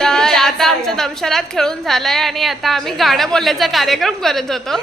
तर आता आमचा दमशरात खेळून झालाय आणि आता आम्ही गाणं बोलण्याचा कार्यक्रम करत होतो.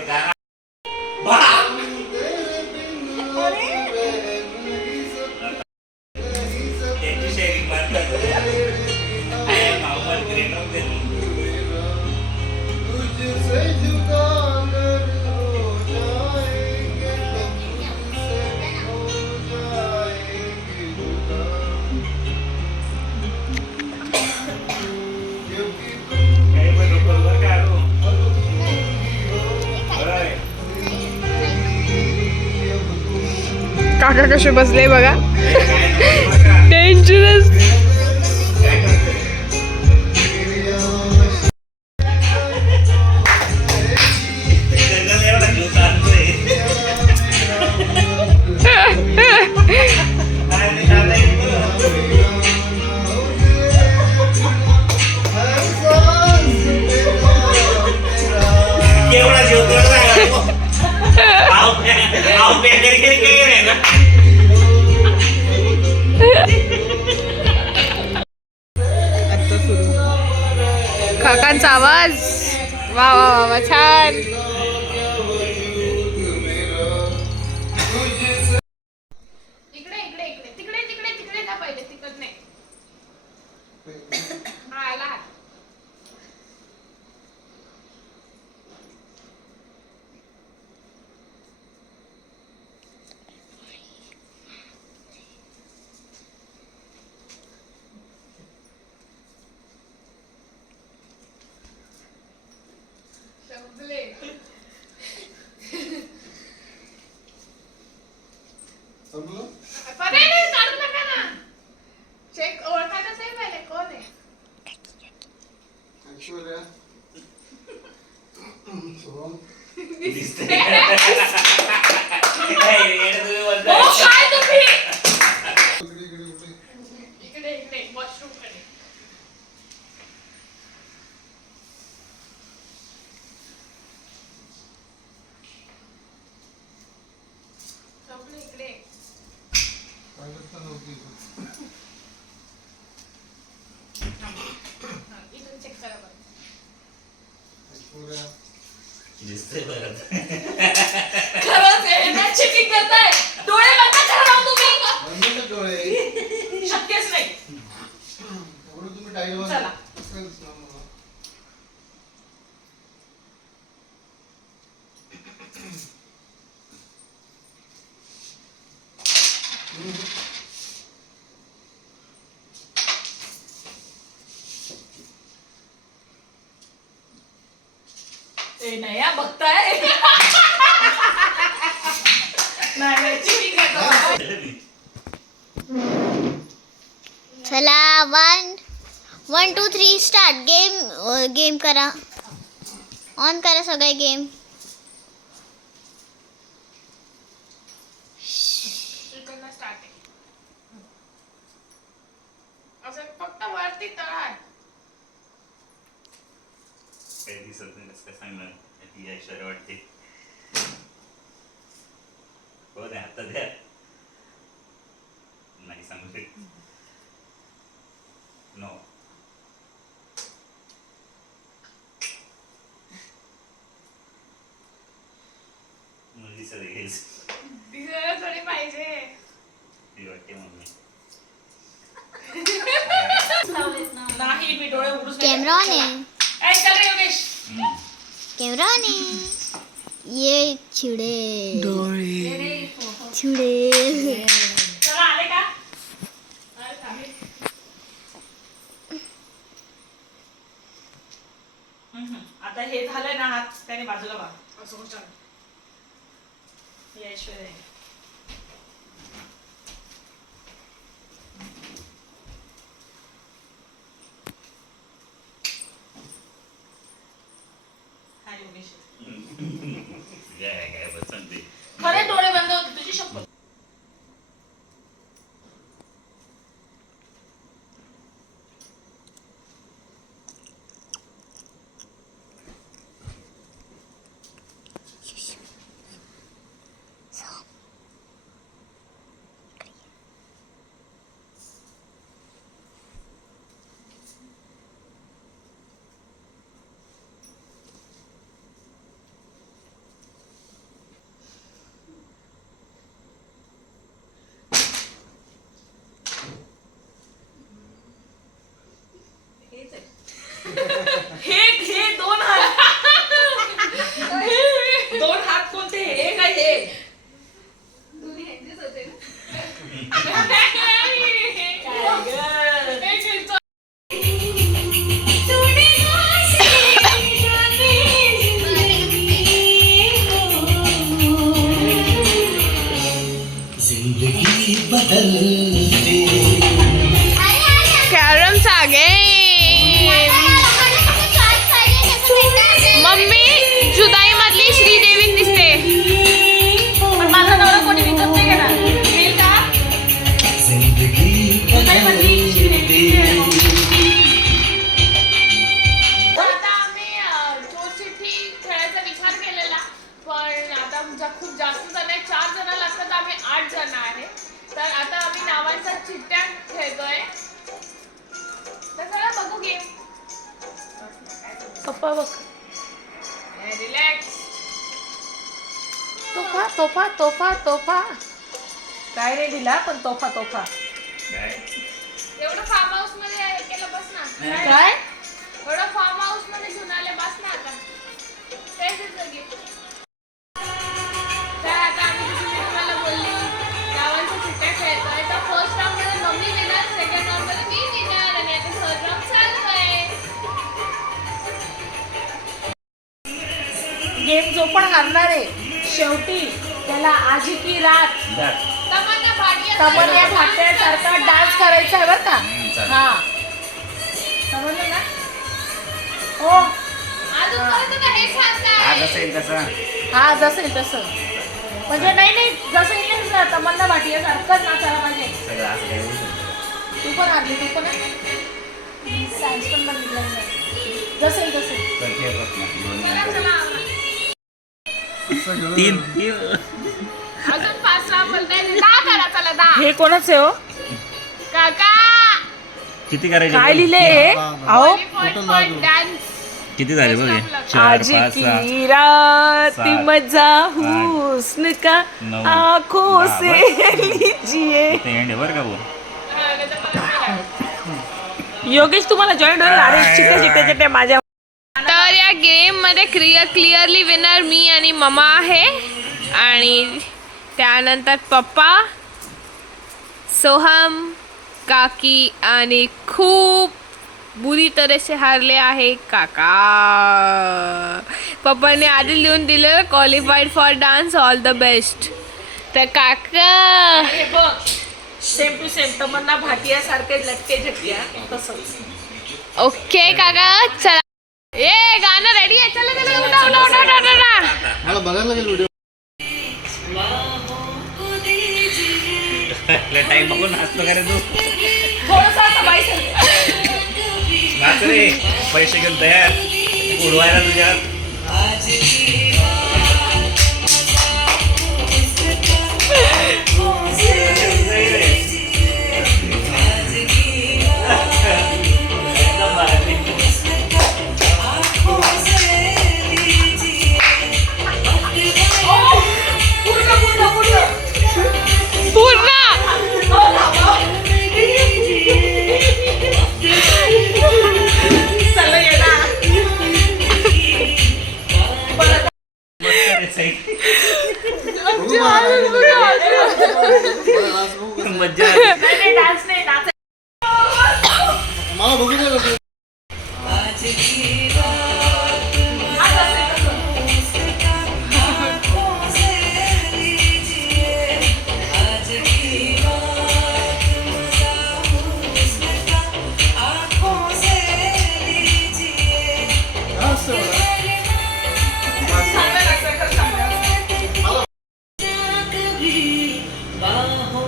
काका कसे बसले बघा. डेंजरस. काकांचा आवाज वा वा वा वा छान. इकडे इकडे इकडे तिकडे तिकडे तिकडे जा पहिले तिकड नाही. हा आला. चेक ओळखायचं आहे पहिले कोण आहे. इकडे इकडे वॉशरूम कडे. इकडे इथून चेक करा बरं. खरंच आहे ना. चेकिंग करताय. डोळे बंद करा तुम्ही. शक्यच नाही. चला नाही बघताय. चला 1 1 2 3 स्टार्ट. गेम करा. ऑन करा सगळे गेम. असं फक्त वरती तळा. काही दिसत नाही कसं काय सांगणार. ती ऐश्वर्या वाटते. हो द्या आता द्या. नाही सांगू शकत. नो मुलगी सर दिसायला थोडी पाहिजे. ती वाटते मम्मी. नाही मी डोळे उघडून. कैमरा ऑन है. चल रे योगेश. कैमरा ऑन है. ये चिड़े चिड़े. चला आले का. आता हे झालंय ना हात त्याने बाजूला बघ. असं गोष्ट ऐश्वर्या खरे डोळे बंद होते तुझी शपथ. पप्पा बघ. रिलॅक्स. तोफा तोफा तोफा तोफा. काय रे ढिला पण तोफा तोफा. काय एवढं फार्म हाऊस मध्ये हे केलं बस ना. काय एवढं फार्म हाऊस मध्ये घेऊन आले बस ना आता. तेच gift. तर आता आम्ही जसं मी तुम्हाला बोलली गावांच्या सुट्ट्या खेळतोय तर फर्स्ट राऊंड मध्ये मम्मी विनर, सेकंड राऊंड मध्ये मी विनर आणि आता थर्ड राऊंड चालू आहे. गेम जो पण हारणार आहे शेवटी त्याला आजी की रात तमन्ना भाटिया तमन्ना भाट्यासारखा डान्स करायचा आहे बरं का. हा समजलं ना. हो अजून परत आता हे सांगताय. आज असेल तसं हा जसं आहे तसं म्हणजे नाही जसं येईल तसं तमन्ना भाटियासारखंच नाचायला पाहिजे. सगळं असं काही होऊ शकतं. तू पण आली तू पण सायन्स पण बघितलं नाही. जसं आहे तसं आहे. तर खेळ बघ ना, 2 चला, मिनिटं. चला. तीन अजून 5 राऊंड बोलताय. 10 करा चला 10. हे कोणाच आहे हो. काका किती करायचे काय बोल? लिहिले अहो डान्स. किती झाले बघ हे? 4 आज 5 6 की रात 7, मजा हुस्न का 9, आंखों 10 से लीजिए. ते एंड आहे बरं का बोल. योगेश तुम्हाला जॉईन होईल. अरे चिकटे चिकटे माझ्या. तर या गेम मध्ये क्लिअरली विनर मी आणि मम्मा आहे आणि त्यानंतर पप्पा, सोहम, काकी आणि खूप बुरी तरह से हारले आहे काका. पप्पाने आधी लिहून दिलं qualified for dance, all the best. तर काका हे बघ सेम टू सेम तमन्ना भाटिया सारखे लटके झटके तसंच. ओके काका चला. ए गाणं रेडी आहे. चला चला उठा उठा उठा उठा उठा. मला बघायला लागेल व्हिडिओ. टाइम बघून नाचतो का रे तू? थोडंसं असं बाई नाच रे, पैसे घेऊन तयार उडवायला तुझ्यात. पूर्ण मज्जा डान्स नाही डान्स. मला बघू दे कसं.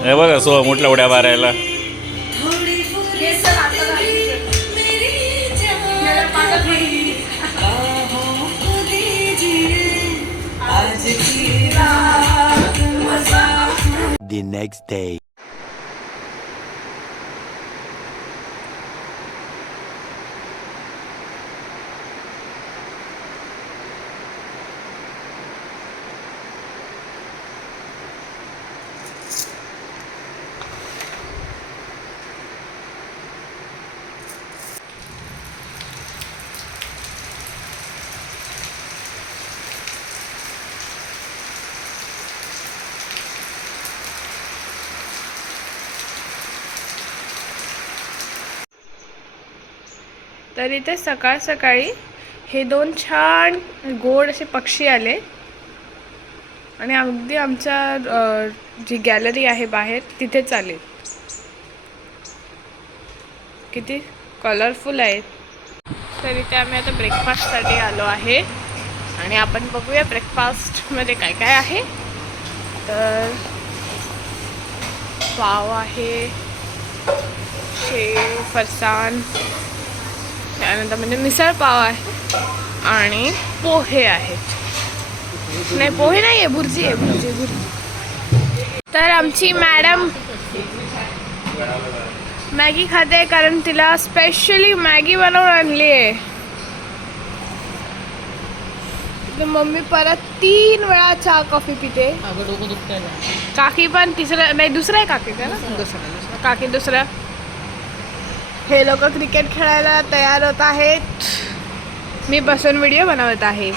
हे बघा सो मोठल्या उड्या मारायला. The next day. तर इथे सकाळ सकाळी हे 2 छान गोड असे पक्षी आले आणि अगदी आमच्या जी गॅलरी आहे बाहेर तिथेच आले. किती कलरफुल आहेत. तर इथे आम्ही आता ब्रेकफास्टसाठी आलो आहे आणि आपण बघूया ब्रेकफास्टमध्ये काय काय आहे. तर पाव आहे, शेव, फरसाण, त्यानंतर म्हणजे मिसळ पाव आहे आणि पोहे आहेत. नाही पोहे नाही आहे, भुर्जी आहे, भुर्जी. तर आमची मॅडम मॅगी खाते कारण तिला स्पेशली मॅगी बनवून आणली आहे. तर मम्मी परत 3 वेळा चहा कॉफी पिते. अगं डोकं दुखतंय ना. काकी पण तिसरं नाही दुसरं आहे काकी का ना दुसरं. काकी दुसरं. हे लोक क्रिकेट खेळायला तयार होत आहेत. मी बसून व्हिडिओ बनवत आहे.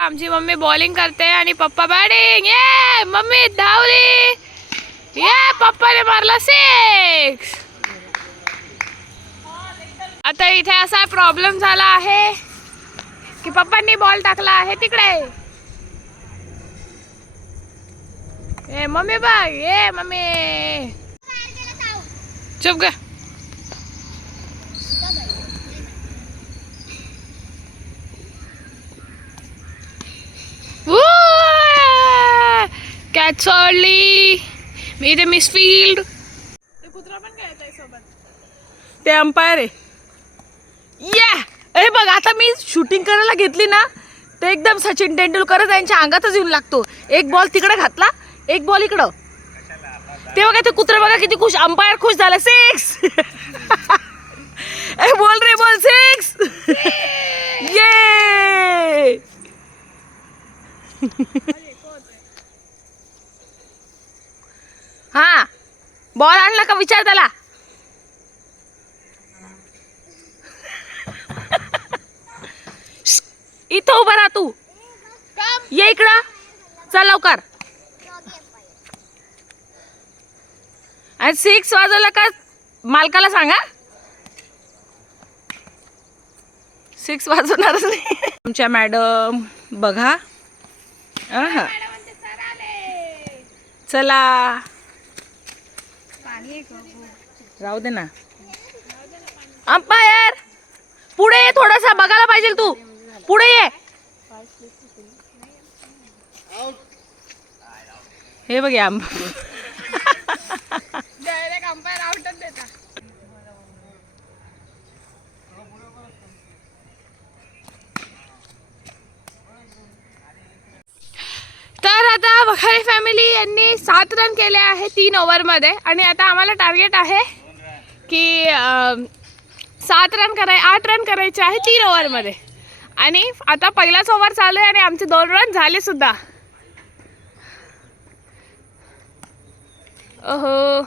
आमची मम्मी बॉलिंग करते आणि पप्पा बॅटिंग. ये मम्मी धावली. ये पप्पाने मारला 6. आता इथे असा प्रॉब्लेम झाला आहे की पप्पांनी बॉल टाकला आहे तिकडे. ए मम्मी बघ. ये मम्मी चुप ग. कॅच सोडली. मी इथे मिसफील्ड. कुत्रा पण खेळत आहे सोबत. ते अंपायर आहे. या हे बघ आता मी शूटिंग करायला घेतली ना ते एकदम सचिन तेंडुलकर त्यांच्या अंगातच येऊन लागतो. एक बॉल तिकडे घातला, एक बॉल इकडं. ते बघा ते कुत्रा बघा किती खुश. अंपायर खुश झाला. 6. बोल रे बोल. 6. ये हा बॉल आणला का विचार त्याला. इथं उभा राहा तू. ये इकडं. चल लवकर. आणि 6 वाजवला का मालकाला सांगा. 6 वाजवणारच नाही. आमच्या मॅडम बघा. चला राहू दे ना. अंपायर पुढे ये. थोडासा बघायला पाहिजे तू. पुढे ये. हे बघ डायरेक्ट अंपायर आउटच देता. तर आता वखारे फॅमिली यांनी 7 रन केले आहे 3 ओव्हरमध्ये. आणि आता आम्हाला टार्गेट आहे की 8 रन करायचे आहे 3 ओव्हरमध्ये. आणि आता पहिलाच ओव्हर चालू आहे आणि आमचे 2 रन झाले सुद्धा. ओहो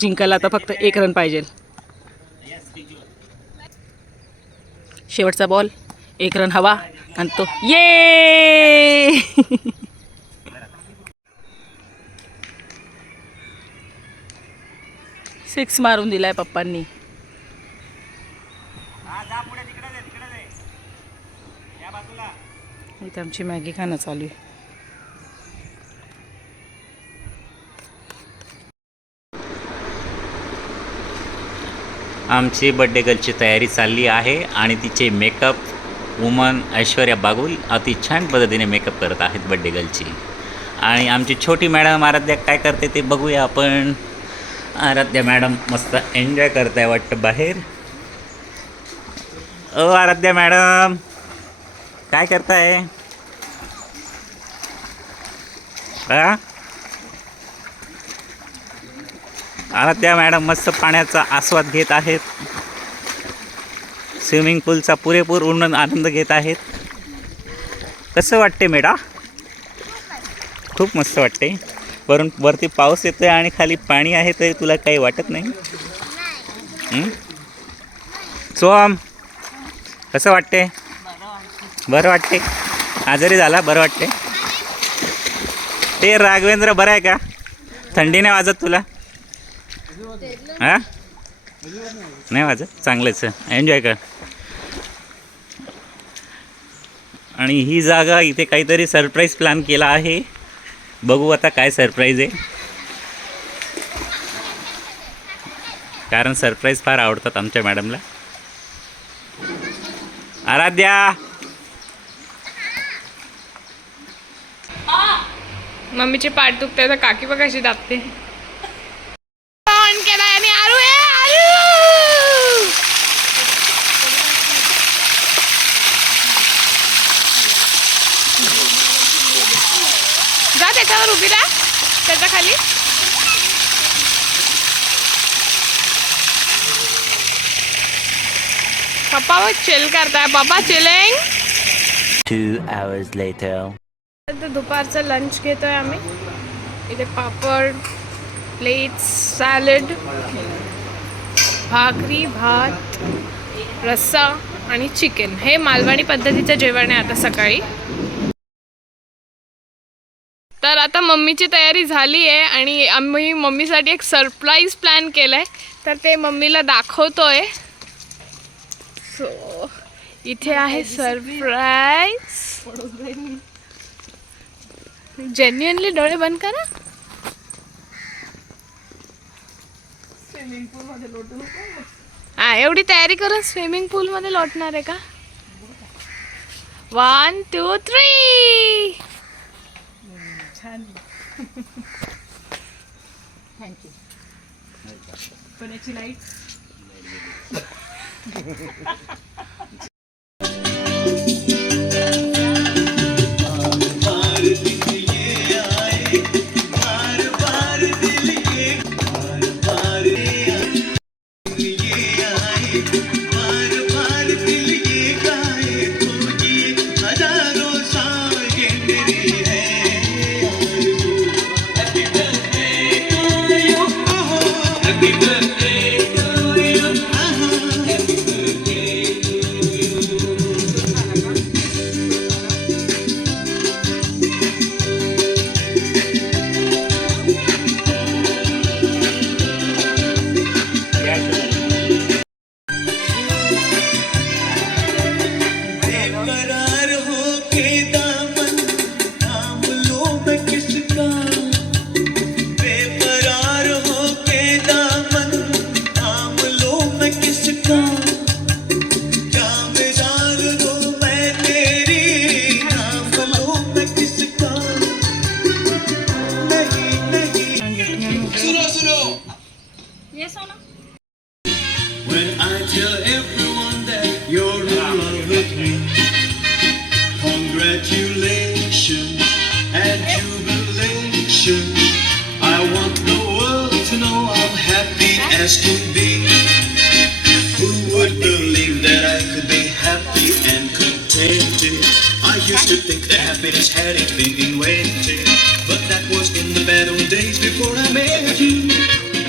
जिंकायला आता फक्त 1 रन पाहिजे. शेवटचा बॉल. 1 रन हवा आणि तो ये. 6 मारून दिलाय पप्पांनी. इथे आमची मॅगी खाणं चालू आहे. आमची बड्डे गर्लची तयारी चालली आहे आणि तिचे मेकअप वुमन ऐश्वर्या बागुल अति छान पद्धतीने मेकअप करत आहेत बड्डे गर्लची. आणि आमची छोटी मॅडम आराध्या काय करते ते बघूया आपण. आराध्या मॅडम मस्त एन्जॉय करताय वाटतं बाहेर. ओ आराध्या मॅडम काय करताय. आराध्या मॅडम मस्त पाण्याचा आस्वाद घेत आहेत. स्विमिंग पूलचा पुरेपूर आनंद घेत आहेत. कसं वाटते मेडा. खूप मस्त वाटते. वरती पाऊस येतोय आणि खाली पाणी आहे तरी तुला काही वाटत नाही. सोम कसं वाटते. बरं वाटते. आजारी झाला बरं वाटते. ते राघवेंद्र बरं आहे का. थंडी नाही वाजत तुला. हां नाही वाजत, चांगलंच आहे, एन्जॉय कर. आणि ही जागा इथे काहीतरी सरप्राईज प्लॅन केला आहे. बघू आता काय सरप्राईज आहे, कारण सरप्राईज फार आवडतात आमच्या मॅडमला. आराध्या, मम्मीची पाठ दुखते तर काकी बघ कशी दाबते. ऑन केलाय आणि आरू आहे, आरू जा त्याच्यावर उभी राहा, त्याच्या खाली. पप्पा वो चिल करताय, पप्पा चिलिंग. 2 hours later. तर दुपारचं लंच घेतोय आम्ही. इथे पापड, प्लेट्स, सॅलड, भाकरी, भात, रस्सा आणि चिकन. हे मालवणी पद्धतीचं जेवण आहे आता सकाळी. तर आता मम्मीची तयारी झाली आहे आणि आम्ही मम्मीसाठी एक सरप्राईज प्लॅन केलं आहे, तर ते मम्मीला दाखवतोय. सो इथे आहे सरप्राईज. जेन्युअनली डोळे बंद करा. हा, एवढी तयारी करून स्विमिंग पूल मध्ये लोटणार आहे का? 1 2 3. थँक्यू. पण याची light When I tell everyone that you're in love with me, congratulations and jubilation. I want the world to know I'm happy as could be. Who would believe that I could be happy and contented? I used to think that happiness had its been invented, but that was in the bad old days before I met you.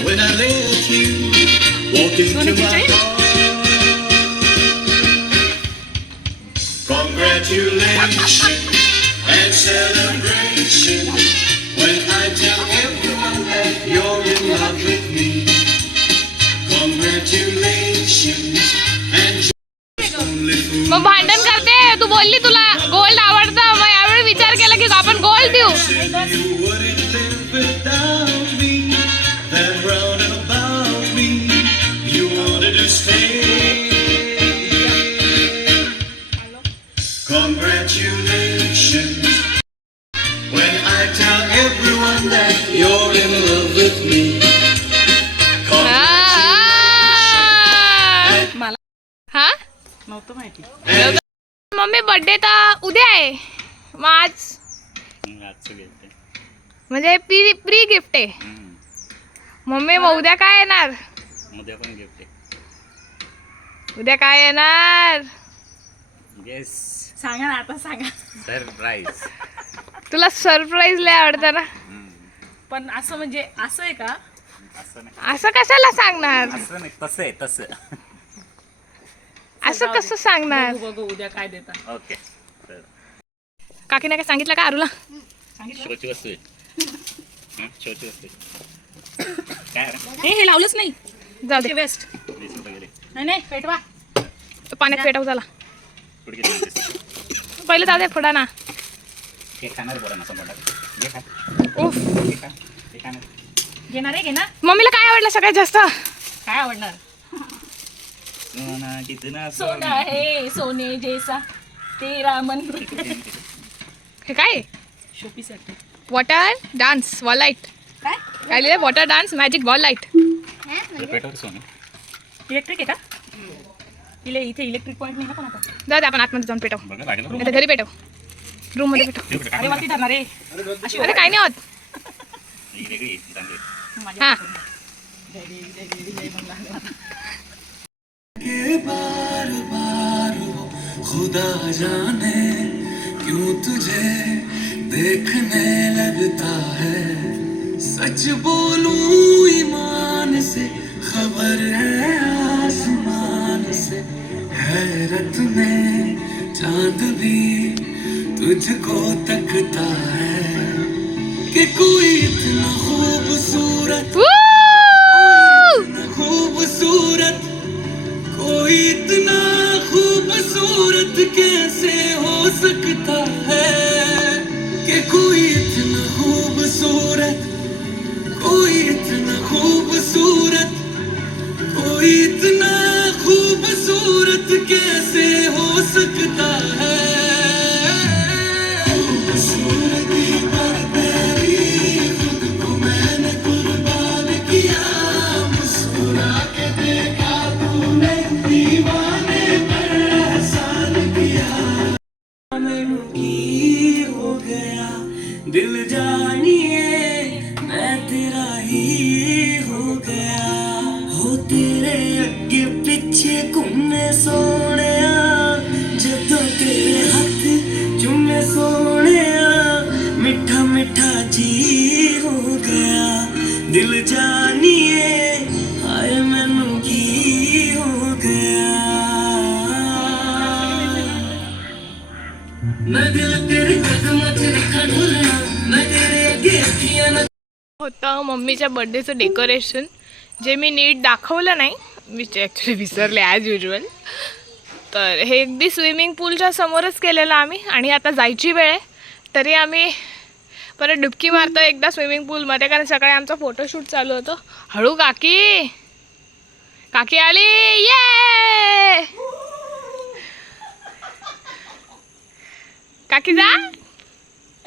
When I let you walk into my heart. Congratulations and celebration when I tell everyone that you're in love with me. Congratulations and only fool मग भांडण करते. तू बोलली तुला gold आवडतं, मग यावेळी विचार केला की आपण गोल्ड देऊ. said you wouldn't live without me. That round and about me, you wanted to stay. Congratulations when I tell everyone that you're in love with me. हा नव्हतं माहिती. मम्मी बर्थडे तर उद्या आहे, मग आज म्हणजे प्री गिफ्ट आहे. मम्मी मग उद्या काय येणार? उद्या पण गिफ्ट आहे. उद्या काय येणार? येस, सांगा ना आता, सांगा. सरप्राईज. तुला सरप्राईज लय आवडतं ना. पण असं म्हणजे असं आहे का? असं नाही, असं कशाला सांगणार? असं नाही, तसं आहे तसं. असं कसं सांगणार? बघू बघू उद्या काय देता. ओके, काकीने काय सांगितलं का आरूला? शोची वस्तू आहे. शोची वस्तू आहे. काय रे? हे लावलंच नाही. जाऊ दे. वेस्ट. नाही पेटवा. पाण्यात पेटव झाला. पुढे किती आणतेस? पहिले जाऊ दे फोडा ना. केक खाणार बरं ना समोर घे खा. उफ. हे खा. हे खा ना. घेणार आहे घे ना. मम्मीला काय आवडलं सगळ्यात जास्त? काय आवडणार? सोना कितना सोना है सोने जैसा तेरा मन. हे काय? शोपीस वाटते. Water dance ball light. काय काय लिहिलंय? Water dance magic ball light. पेटवर सोनं. इलेक्ट्रिक आहे का? इथे इलेक्ट्रिक पॉईंट नाही ना पण आता. जाऊ दे आपण आतमध्ये जाऊन पेटव. बघा लागेल नाही तर घरी पेटव. रूम मध्ये पेटव. अरे वरती धरणार आहे. अरे काय नाही होत. ही वेगळी चांगली. हा के बार बार वो खुदा जाने क्यों तुझे देखने लगता है. सच बोलूं ईमान से खबर है आसमान से. हैरत में चांद भी तुझको तकता है कि कोई इतना खूबसूरत खूबसूरत कोई इतना खूबसूरत कैसे हो सकता है कि कोई इतना खूबसूरत कोई इतना खूबसूरत कोई इतना खूबसूरत कैसे हो सकता है. खूबसूरती पर तेरी खुद को मैंने कुर्बान किया. मुस्कुरा के देखा तूने दीवाने पर एहसान किया. मैं की हो गया दिल जानिए मैं तेरा ही हो गया. हो तेरे अगे पिछे घूमने सोने जदों तेरे हाथ चुमे सोने मिठा मिठा जी हो गया. दिल जानिए हाय मैनू की हो गया. मैं दिल तेरे कदमों च रखा ढुलना मैं तेरे अगे अखियां न. होतं मम्मीच्या बर्थडेचं डेकोरेशन जे मी नीट दाखवलं नाही. मी ॲक्च्युली विसरले ॲज युजल. तर हे अगदी स्विमिंग पूलच्या समोरच केलेलं आम्ही. आणि आता जायची वेळ आहे तरी आम्ही परत डुबकी मारतो एकदा स्विमिंग पूलमध्ये, कारण सकाळी आमचा फोटोशूट चालू होतं. हळू काकी. काकी आली. ये काकी जा.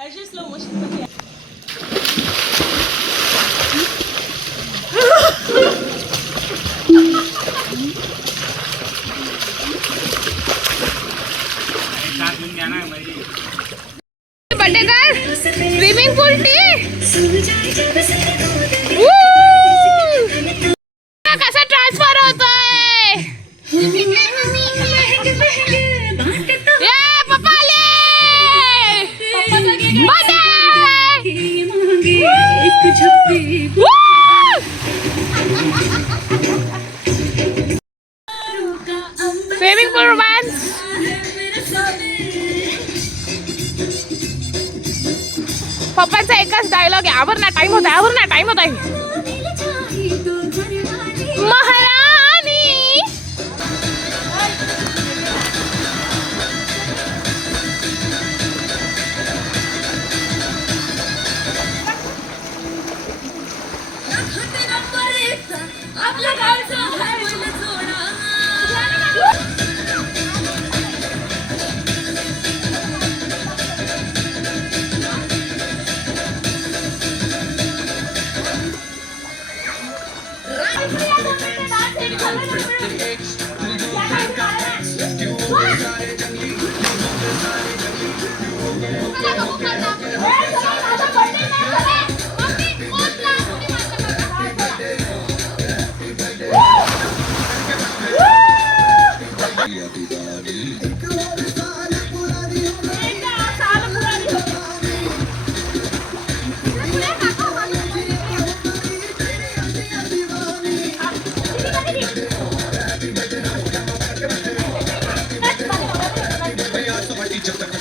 अशी स्लो मोशन. बर्थडे कर स्विमिंग पूल टी. कसा ट्रान्सफर होतोय. ये पप्पा आले. स्विमिंग पूल रोमांस. पप्पाचा एकच डायलॉग आहे. आवर ना टाइम होत आहे. आवर ना टाइम होत आहे. महाराणी. जब तक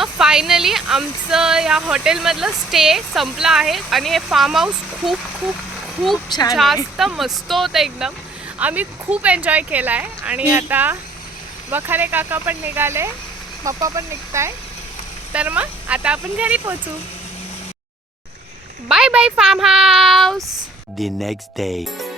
मग फायनली आमचं या हॉटेलमधलं स्टे संपलं आहे आणि हे फार्म हाऊस खूप खूप खूप छान आहे. जास्त मस्त होतं एकदम. आम्ही खूप एन्जॉय केला आहे आणि आता बखारे काका पण निघाले, पप्पा पण निघताय. तर मग आता आपण घरी पोहोचू. Bye bye farm house. The next day.